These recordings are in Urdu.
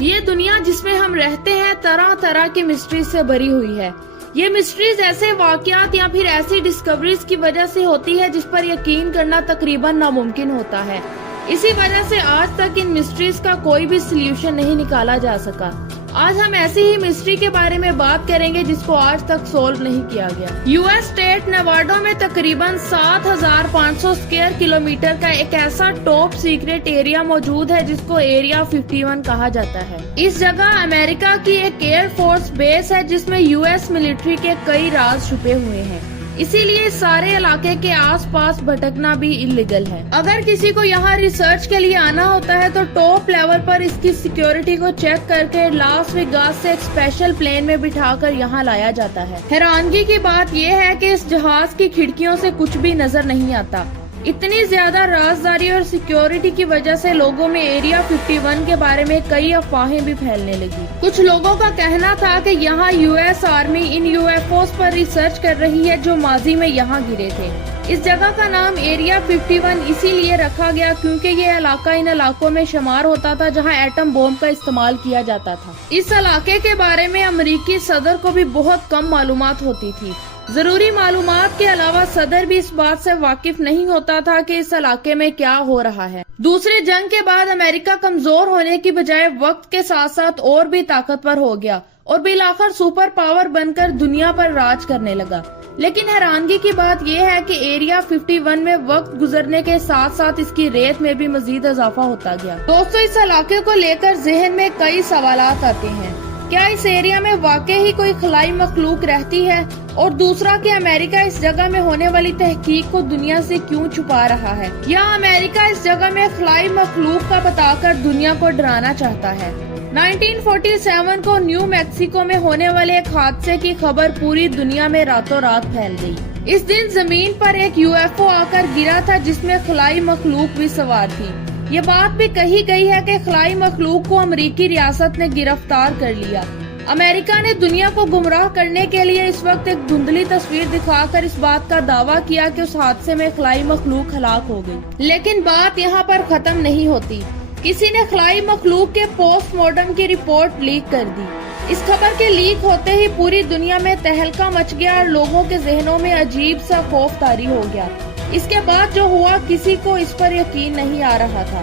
یہ دنیا جس میں ہم رہتے ہیں طرح طرح کی مسٹریز سے بھری ہوئی ہے۔ یہ مسٹریز ایسے واقعات یا پھر ایسی ڈسکوریز کی وجہ سے ہوتی ہے جس پر یقین کرنا تقریباً ناممکن ہوتا ہے۔ اسی وجہ سے آج تک ان مسٹریز کا کوئی بھی سلیوشن نہیں نکالا جا سکا۔ آج ہم ایسی ہی مسٹری کے بارے میں بات کریں گے جس کو آج تک سولو نہیں کیا گیا۔ یو ایس اسٹیٹ نیواڈا میں تقریباً 7500 اسکوائر کلومیٹر کا ایک ایسا ٹاپ سیکریٹ ایریا موجود ہے جس کو ایریا 51 کہا جاتا ہے۔ اس جگہ امریکہ کی ایک ایئر فورس بیس ہے جس میں یو ایس ملٹری کے کئی راز چھپے ہوئے ہیں، اسی لیے اس سارے علاقے کے آس پاس بھٹکنا بھی انلیگل ہے۔ اگر کسی کو یہاں ریسرچ کے لیے آنا ہوتا ہے تو ٹاپ لیول پر اس کی سیکیورٹی کو چیک کر کے لاس ویگاس سے ایک اسپیشل پلین میں بٹھا کر یہاں لایا جاتا ہے۔ حیرانگی کی بات یہ ہے کہ اس جہاز کی کھڑکیوں سے کچھ بھی نظر نہیں آتا۔ اتنی زیادہ رازداری اور سیکیورٹی کی وجہ سے لوگوں میں ایریا 51 کے بارے میں کئی افواہیں بھی پھیلنے لگی۔ کچھ لوگوں کا کہنا تھا کہ یہاں یو ایس آرمی ان یو ایف اوز پر ریسرچ کر رہی ہے جو ماضی میں یہاں گرے تھے۔ اس جگہ کا نام ایریا 51 اسی لیے رکھا گیا کیونکہ یہ علاقہ ان علاقوں میں شمار ہوتا تھا جہاں ایٹم بوم کا استعمال کیا جاتا تھا۔ اس علاقے کے بارے میں امریکی صدر کو بھی بہت کم معلومات ہوتی تھی۔ ضروری معلومات کے علاوہ صدر بھی اس بات سے واقف نہیں ہوتا تھا کہ اس علاقے میں کیا ہو رہا ہے۔ دوسری جنگ کے بعد امریکہ کمزور ہونے کی بجائے وقت کے ساتھ ساتھ اور بھی طاقتور ہو گیا اور بالآخر سپر پاور بن کر دنیا پر راج کرنے لگا۔ لیکن حیرانگی کی بات یہ ہے کہ ایریا 51 میں وقت گزرنے کے ساتھ ساتھ اس کی ریت میں بھی مزید اضافہ ہوتا گیا۔ دوستو، اس علاقے کو لے کر ذہن میں کئی سوالات آتے ہیں۔ کیا اس ایریا میں واقعی ہی کوئی خلائی مخلوق رہتی ہے؟ اور دوسرا کہ امریکہ اس جگہ میں ہونے والی تحقیق کو دنیا سے کیوں چھپا رہا ہے؟ یا امریکہ اس جگہ میں خلائی مخلوق کا بتا کر دنیا کو ڈرانا چاہتا ہے؟ 1947 کو نیو میکسیکو میں ہونے والے ایک حادثے کی خبر پوری دنیا میں راتوں رات پھیل گئی۔ اس دن زمین پر ایک یو ایف او آ کر گرا تھا جس میں خلائی مخلوق بھی سوار تھی۔ یہ بات بھی کہی گئی ہے کہ خلائی مخلوق کو امریکی ریاست نے گرفتار کر لیا۔ امریکہ نے دنیا کو گمراہ کرنے کے لیے اس وقت ایک دھندلی تصویر دکھا کر اس بات کا دعویٰ کیا کہ اس حادثے میں خلائی مخلوق ہلاک ہو گئی۔ لیکن بات یہاں پر ختم نہیں ہوتی۔ کسی نے خلائی مخلوق کے پوسٹ مارٹم کی رپورٹ لیک کر دی۔ اس خبر کے لیک ہوتے ہی پوری دنیا میں تہلکہ مچ گیا اور لوگوں کے ذہنوں میں عجیب سا خوف طاری ہو گیا۔ اس کے بعد جو ہوا کسی کو اس پر یقین نہیں آ رہا تھا۔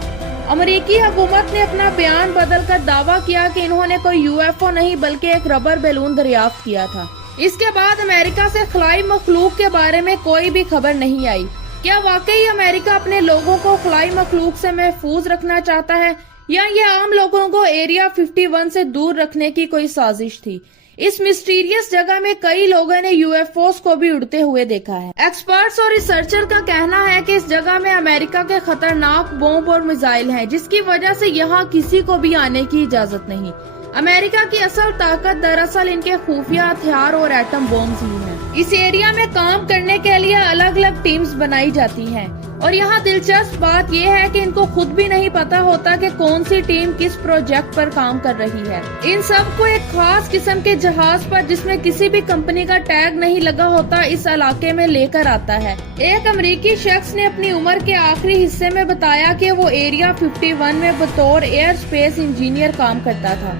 امریکی حکومت نے اپنا بیان بدل کر دعویٰ کیا کہ انہوں نے کوئی یو ایف او نہیں بلکہ ایک ربر بیلون دریافت کیا تھا۔ اس کے بعد امریکہ سے خلائی مخلوق کے بارے میں کوئی بھی خبر نہیں آئی۔ کیا واقعی امریکہ اپنے لوگوں کو خلائی مخلوق سے محفوظ رکھنا چاہتا ہے یا یہ عام لوگوں کو ایریا 51 سے دور رکھنے کی کوئی سازش تھی؟ اس مسٹیریس جگہ میں کئی لوگوں نے یو ایف اوز کو بھی اڑتے ہوئے دیکھا ہے۔ ایکسپرٹس اور ریسرچر کا کہنا ہے کہ اس جگہ میں امریکہ کے خطرناک بوم اور میزائل ہیں جس کی وجہ سے یہاں کسی کو بھی آنے کی اجازت نہیں۔ امریکہ کی اصل طاقت دراصل ان کے خفیہ ہتھیار اور ایٹم بومز ہی ہیں۔ اس ایریا میں کام کرنے کے لیے الگ الگ ٹیمز بنائی جاتی ہیں اور یہاں دلچسپ بات یہ ہے کہ ان کو خود بھی نہیں پتا ہوتا کہ کون سی ٹیم کس پروجیکٹ پر کام کر رہی ہے۔ ان سب کو ایک خاص قسم کے جہاز پر جس میں کسی بھی کمپنی کا ٹیگ نہیں لگا ہوتا اس علاقے میں لے کر آتا ہے۔ ایک امریکی شخص نے اپنی عمر کے آخری حصے میں بتایا کہ وہ ایریا 51 میں بطور ایئر اسپیس انجینئر کام کرتا تھا۔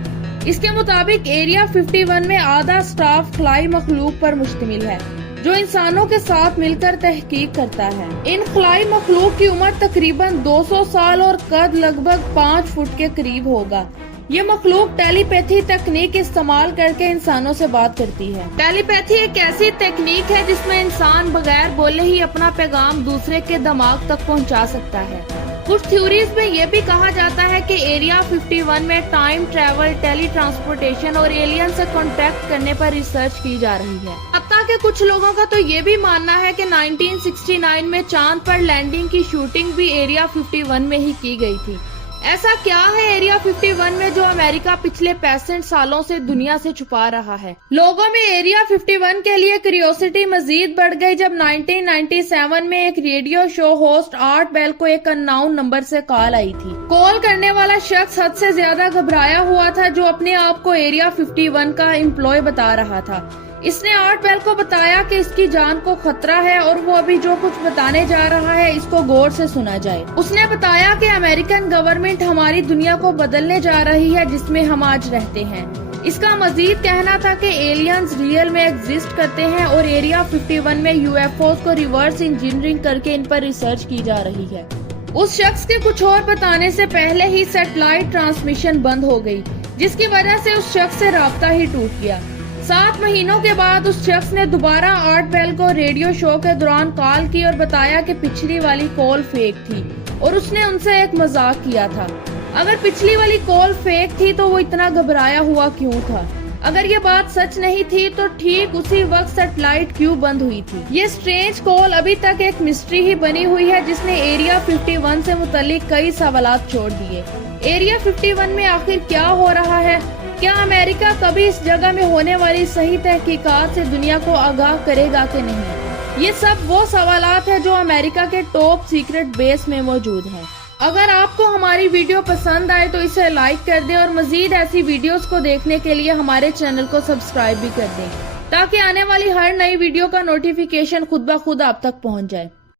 اس کے مطابق ایریا 51 میں آدھا سٹاف خلائی مخلوق پر مشتمل ہے جو انسانوں کے ساتھ مل کر تحقیق کرتا ہے۔ ان خلائی مخلوق کی عمر تقریباً 200 سال اور قد لگ بھگ 5 فٹ کے قریب ہوگا۔ یہ مخلوق ٹیلی پیتھی تکنیک استعمال کر کے انسانوں سے بات کرتی ہے۔ ٹیلی پیتھی ایک ایسی تکنیک ہے جس میں انسان بغیر بولے ہی اپنا پیغام دوسرے کے دماغ تک پہنچا سکتا ہے۔ کچھ تھیوریز میں یہ بھی کہا جاتا ہے کہ ایریا 51 میں ٹائم ٹریول، ٹیلی ٹرانسپورٹیشن اور ایلین سے کانٹیکٹ کرنے پر ریسرچ کی جا رہی ہے۔ حتیٰ کہ کچھ لوگوں کا تو یہ بھی ماننا ہے کہ 1969 میں چاند پر لینڈنگ کی شوٹنگ بھی ایریا 51 میں ہی کی گئی تھی۔ ایسا کیا ہے ایریا 51 میں جو امریکہ پچھلے 65 سالوں سے دنیا سے چھپا رہا ہے؟ لوگوں میں ایریا 51 کے لیے کیوریوسٹی مزید بڑھ گئی جب 1997 میں ایک ریڈیو شو ہوسٹ آرٹ بیل کو ایک انناؤن نمبر سے کال آئی تھی۔ کال کرنے والا شخص حد سے زیادہ گھبرایا ہوا تھا جو اپنے آپ کو ایریا 51 کا امپلائی بتا رہا تھا۔ اس نے 8 بیل کو بتایا کہ اس کی جان کو خطرہ ہے اور وہ ابھی جو کچھ بتانے جا رہا ہے اس کو غور سے سنا جائے۔ اس نے بتایا کہ امریکن گورنمنٹ ہماری دنیا کو بدلنے جا رہی ہے جس میں ہم آج رہتے ہیں۔ اس کا مزید کہنا تھا کہ ایلینز ریئل میں ایگزسٹ کرتے ہیں اور ایریا 51 میں UFOs کو ریورس انجینئرنگ کر کے ان پر ریسرچ کی جا رہی ہے۔ اس شخص کے کچھ اور بتانے سے پہلے ہی سیٹلائٹ ٹرانسمیشن بند ہو گئی، جس کی وجہ سے اس شخص سے رابطہ ہی ٹوٹ گیا۔ 7 مہینوں کے بعد اس شخص نے دوبارہ 8 بیل کو ریڈیو شو کے دوران کال کی اور بتایا کہ پچھلی والی کال فیک تھی اور اس نے ان سے ایک مذاق کیا تھا۔ اگر پچھلی والی کال فیک تھی تو وہ اتنا گھبرایا ہوا کیوں تھا؟ اگر یہ بات سچ نہیں تھی تو ٹھیک اسی وقت سیٹلائٹ کیوں بند ہوئی تھی؟ یہ سٹرینج کال ابھی تک ایک مسٹری ہی بنی ہوئی ہے جس نے ایریا 51 سے متعلق کئی سوالات چھوڑ دیے۔ ایریا 51 میں آخر کیا ہو رہا ہے؟ کیا امریکہ کبھی اس جگہ میں ہونے والی صحیح تحقیقات سے دنیا کو آگاہ کرے گا کہ نہیں؟ یہ سب وہ سوالات ہیں جو امریکہ کے ٹاپ سیکرٹ بیس میں موجود ہیں۔ اگر آپ کو ہماری ویڈیو پسند آئے تو اسے لائک کر دیں اور مزید ایسی ویڈیوز کو دیکھنے کے لیے ہمارے چینل کو سبسکرائب بھی کر دیں تاکہ آنے والی ہر نئی ویڈیو کا نوٹیفیکیشن خود بخود آپ تک پہنچ جائے۔